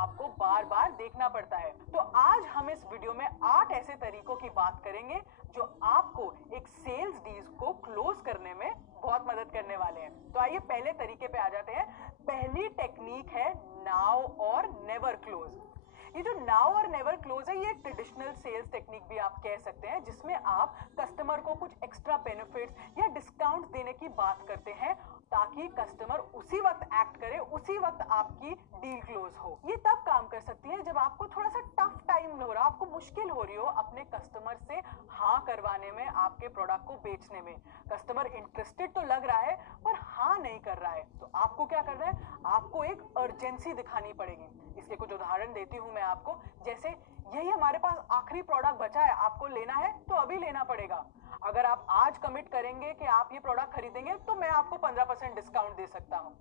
आपको बार बार देखना पड़ता है। तो आज हम इस वीडियो में 8 ऐसे तरीकों की बात करेंगे जो आपको एक सेल्स डील को क्लोज करने में बहुत मदद करने वाले हैं। तो आइए पहले तरीके पे आ जाते हैं। पहली टेक्निक है नाउ और नेवर क्लोज। ये जो नाउ और नेवर क्लोज है, ये एक ट्रेडिशनल सेल्स टेक्निक भी आप कह सकते हैं, जिसमें आप कस्टमर को कुछ एक्स्ट्रा बेनिफिट्स या डिस्काउंट देने की बात करते हैं ताकि कस्टमर उसी वक्त एक्ट करे, उसी वक्त आपकी डील क्लोज हो। ये तब काम कर सकती है जब आपको थोड़ा सा टफ टाइम हो रहा, आपको मुश्किल हो रही हो अपने कस्टमर से हाँ करवाने में, आपके प्रोडक्ट को बेचने में। कस्टमर इंटरेस्टेड तो लग रहा है पर हाँ नहीं कर रहा है, तो आपको क्या करना है, आपको एक अर्जेंसी दिखानी पड़ेगी। इसके कुछ उदाहरण देती हूं मैं आपको। जैसे यही हमारे पास आखिरी प्रोडक्ट बचा है, आपको लेना है तो अभी लेना पड़ेगा। अगर आप आज कमिट करेंगे कि आप ये प्रोडक्ट खरीदेंगे तो मैं आपको 15% डिस्काउंट दे सकता हूं।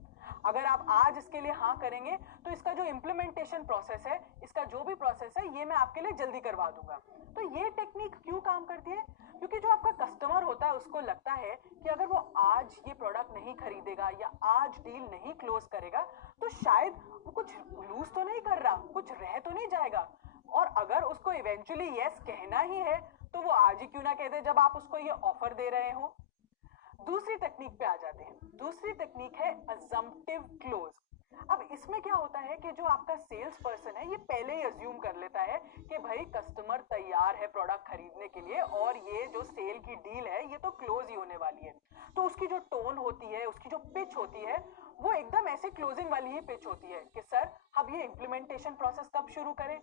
अगर आप आज इसके लिए हाँ करेंगे तो इसका जो इम्प्लीमेंटेशन प्रोसेस है, इसका जो भी प्रोसेस है, ये मैं आपके लिए जल्दी करवा दूंगा। तो ये टेक्निक क्यों काम करती है? क्योंकि जो आपका कस्टमर होता है उसको लगता है कि अगर वो आज ये प्रोडक्ट नहीं खरीदेगा या आज डील नहीं क्लोज करेगा तो शायद वो कुछ लूज तो नहीं कर रहा, कुछ रह तो नहीं जाएगा। और अगर उसको इवेंचुअली यस कहना ही है तो वो आज ही क्यों ना कह दे जब आप उसको ये ऑफर दे रहे हो। दूसरी टेक्निक पे आ जाते हैं। दूसरी टेक्निक है अजम्पटिव क्लोज। अब इसमें क्या होता है कि जो आपका सेल्स पर्सन है ये पहले ही अज्यूम कर लेता है कि भाई कस्टमर तैयार है प्रोडक्ट खरीदने के लिए और ये जो सेल की डील है ये तो क्लोज ही होने वाली है। तो उसकी जो टोन होती है, उसकी जो पिच होती है, वो एकदम ऐसे क्लोजिंग वाली ही पिच होती है कि सर अब ये इम्प्लीमेंटेशन प्रोसेस कब शुरू करें।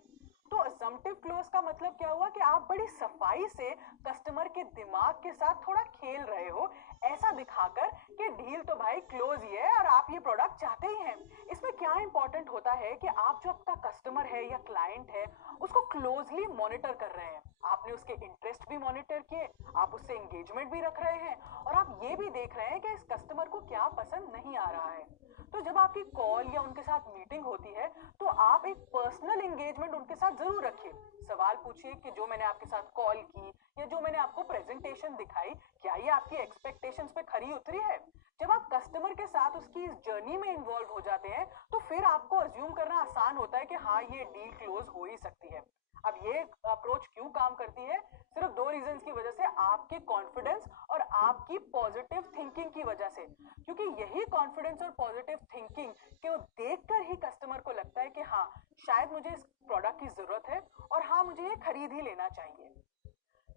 तो अजम्पटिव क्लोज का मतलब क्या हुआ कि आप बड़ी सफाई से कस्टमर के दिमाग के साथ थोड़ा खेल रहे हो, ऐसा दिखाकर कि डील तो भाई क्लोज ही है और आप ये प्रोडक्ट चाहते ही हैं। इसमें क्या इंपॉर्टेंट होता है कि आप जो आपका कस्टमर है या क्लाइंट है उसको क्लोजली मॉनिटर कर रहे हैं। आपने उसके इंटरेस्ट भी मॉनिटर किए, आप उससे एंगेजमेंट भी रख रहे हैं और आप ये भी देख रहे हैं कि इस कस्टमर को क्या पसंद नहीं आ रहा है। तो जब आपकी कॉल या उनके साथ मीटिंग होती है तो आप एक पर्सनल एंगेजमेंट उनके साथ जरूर रखिए। सवाल पूछिए कि जो मैंने आपके साथ कॉल की या जो मैंने आपको प्रेजेंटेशन दिखाई, क्या ये आपकी एक्सपेक्टेशंस पे खरी उतरी है? जब आप कस्टमर के साथ उसकी इस जर्नी में इन्वॉल्व हो जाते हैं तो फिर आपको अज्यूम करना आसान होता है कि हाँ ये डील क्लोज हो ही सकती है। अब ये अप्रोच क्यों काम करती है? सिर्फ दो रीजंस की वजह से, आपके कॉन्फिडेंस और आपकी पॉजिटिव थिंकिंग की वजह से। क्योंकि यही कॉन्फिडेंस और पॉजिटिव थिंकिंग को देखकर ही कस्टमर को लगता है कि हाँ शायद मुझे इस प्रोडक्ट की जरूरत है और हाँ मुझे ये खरीद ही लेना चाहिए।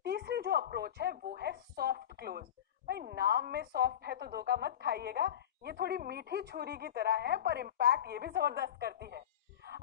तीसरी जो अप्रोच है वो है सॉफ्ट क्लोज। भाई नाम में सॉफ्ट है तो धोखा मत खाइएगा, ये थोड़ी मीठी छुरी की तरह है पर इम्पैक्ट ये भी जबरदस्त करती है।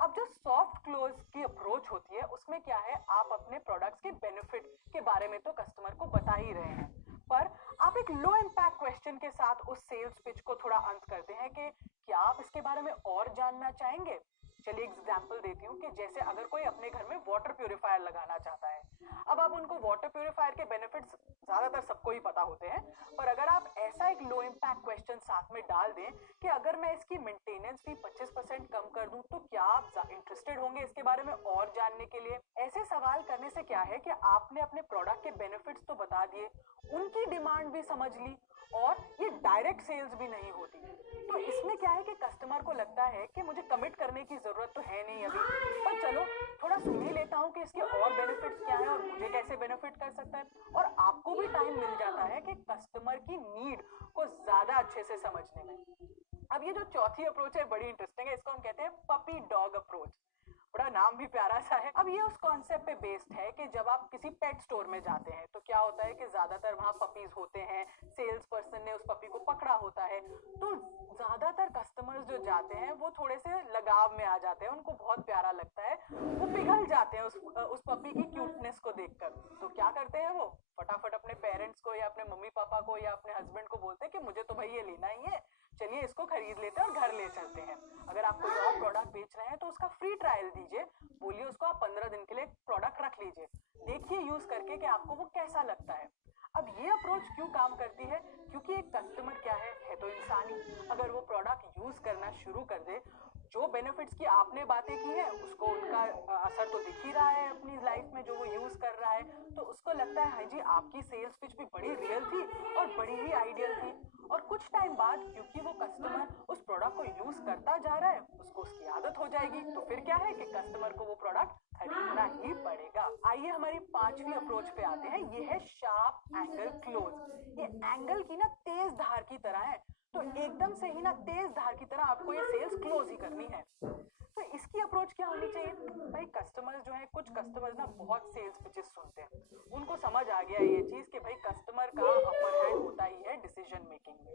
अब जो सॉफ्ट क्लोज की अप्रोच होती है उसमें क्या है, आप अपने प्रोडक्ट्स के बेनिफिट के बारे में तो कस्टमर को बता ही रहे हैं, पर आप एक लो इम्पैक्ट क्वेश्चन के साथ उस सेल्स पिच को थोड़ा अंत करते हैं कि क्या आप इसके बारे में और जानना चाहेंगे। चलिए एग्जांपल देती हूँ कि जैसे अगर कोई अपने घर में वाटर प्यूरिफायर लगाना चाहता है, अब आप उनको वाटर प्यूरिफायर के बेनिफिट्स ज्यादातर सबको ही पता होते हैं, पर अगर आप ऐसा एक लो इम्पैक्ट क्वेश्चन साथ में डाल दें कि अगर मैं इसकी मेंटेनेंस फी 25% कम कर दूं तो क्या आप इंटरेस्टेड होंगे इसके बारे में और जानने के लिए। ऐसे सवाल करने से क्या है कि आपने अपने प्रोडक्ट के बेनिफिट्स तो बता दिए, उनकी डिमांड भी समझ ली और ये डायरेक्ट सेल्स भी नहीं होती। तो इसमें क्या है कि कस्टमर को लगता है कि मुझे कमिट करने की जरूरत तो है नहीं अभी, पर चलो थोड़ा सुन ही लेता हूँ कि इसके और बेनिफिट्स क्या है और मुझे कैसे बेनिफिट कर सकता है। और आपको भी टाइम मिल जाता है कि कस्टमर की नीड को ज्यादा अच्छे से समझने में। अब ये जो चौथी अप्रोच है बड़ी इंटरेस्टिंग है, इसको हम कहते हैं पपी डॉग अप्रोच। बड़ा नाम भी प्यारा सा है। अब ये उस कॉन्सेप्ट पे बेस्ड है कि जब आप किसी पेट स्टोर में जाते हैं तो क्या होता है कि ज्यादातर वहां पपीज होते हैं, सेल्स पर्सन ने उस पपी को पकड़ा होता है, तो ज्यादातर कस्टमर्स जो जाते हैं वो थोड़े से लगाव में आ जाते हैं, उनको बहुत प्यारा लगता है, वो पिघल जाते हैं उस पपी की क्यूटनेस को देखकर। तो क्या करते हैं वो फटाफट अपने पेरेंट्स को या अपने मम्मी पापा को या अपने हस्बैंड को बोलते हैं कि मुझे तो भाई ये लेना ही है, चलिए इसको खरीद लेते हैं और घर ले चलते हैं। अगर आप कोई और प्रोडक्ट बेच रहे हैं तो उसका फ्री ट्रायल दीजिए, बोलिए उसको आप 15 दिन के लिए प्रोडक्ट रख लीजिए, देखिए यूज करके कि आपको वो कैसा लगता है। अब ये अप्रोच क्यों काम करती है? क्योंकि एक कस्टमर क्या है तो इंसानी, अगर वो प्रोडक्ट यूज करना शुरू कर दे जो बेनिफिट्स की आपने बातें की है उसको उनका असर तो दिख ही रहा है अपनी लाइफ में, जो वो यूज कर रहा है, तो उसको लगता है हाँ जी आपकी सेल्स पिच भी बड़ी रियल थी और बड़ी ही आइडियल थी। और कुछ टाइम बाद क्योंकि वो कस्टमर उस प्रोडक्ट को यूज करता जा रहा है, उसको उसकी आदत हो जाएगी, तो फिर क्या है कि कस्टमर को वो प्रोडक्ट खरीदना ही पड़ेगा। आइए हमारी पांचवी अप्रोच पे आते हैं, ये है शार्प एंगल क्लोज। ये एंगल की ना तेज धार की तरह है, तो एकदम से ही ना तेज धार की तरह आपको ये सेल्स क्लोज ही करनी है। तो इसकी अप्रोच क्या होनी चाहिए भाई? कस्टमर्स जो है, कुछ कस्टमर्स ना बहुत सेल्स पिचेस सुनते हैं, उनको समझ आ गया ये चीज कि भाई कस्टमर का अपर हैंड होता ही है डिसीजन मेकिंग में,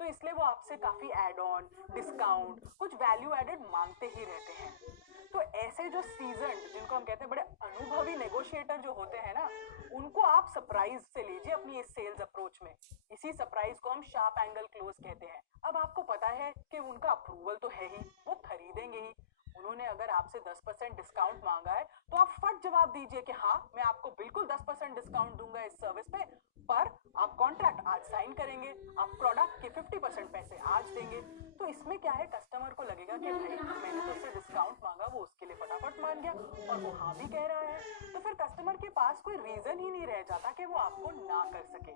तो इसलिए वो आपसे काफी एड ऑन, डिस्काउंट, कुछ वैल्यू एडेड मांगते ही रहते हैं। तो ऐसे जो सीजन्ड, जिनको हम कहते हैं बड़े अनुभवी नेगोशिएटर जो होते हैं ना, उनको आप सरप्राइज से लीजिए अपनी इस सेल्स अप्रोच में। इसी सरप्राइज को हम शार्प एंगल क्लोज कहते हैं। अब आपको पता है कि उनका अप्रूवल तो है ही, वो खरीदेंगे ही। उन्होंने अगर आपसे 10% डिस्काउंट मांगा है तो आप फट जवाब दीजिए कि हाँ मैं आपको बिल्कुल 10% डिस्काउंट दूंगा इस सर्विस पे, पर आप कॉन्ट्रैक्ट आज साइन करेंगे, आप प्रोडक्ट के 50% पैसे आज देंगे। तो इसमें क्या है, कस्टमर को लगेगा कि भाई मैंने तो उससे डिस्काउंट मांगा, वो उसके लिए फटाफट मान गया और वो हाँ भी कह रहा है, तो फिर कस्टमर के पास कोई रीजन ही नहीं रह जाता कि वो आपको ना कर सके।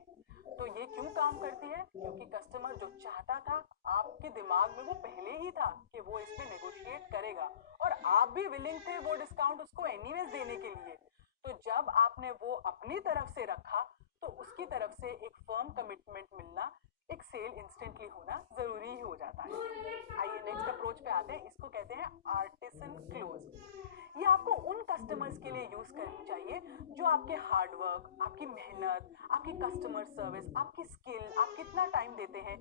तो ये क्यों काम करती है? क्योंकि कस्टमर जो चाहता था आपके दिमाग में वो पहले ही था कि वो इस पे नेगोशिएट करेगा, और आप भी विलिंग थे वो डिस्काउंट उसको एनीवेज देने के लिए। तो जब आपने वो अपनी तरफ से रखा तो उसकी तरफ से एक फर्म कमिटमेंट मिलना, एक सेल इंस्टेंटली होना जरूरी ही हो जाता है। आइए नेक्स्ट अप्रोच पे आते हैं, इसको कहते हैं आर्टिसन क्लोज। ये आपको उन कस्टमर्स के लिए यूज करनी चाहिए जो आपके हार्डवर्क, आपकी मेहनत, आपकी कस्टमर सर्विस, आपकी स्किल, आप कितना टाइम देते हैं,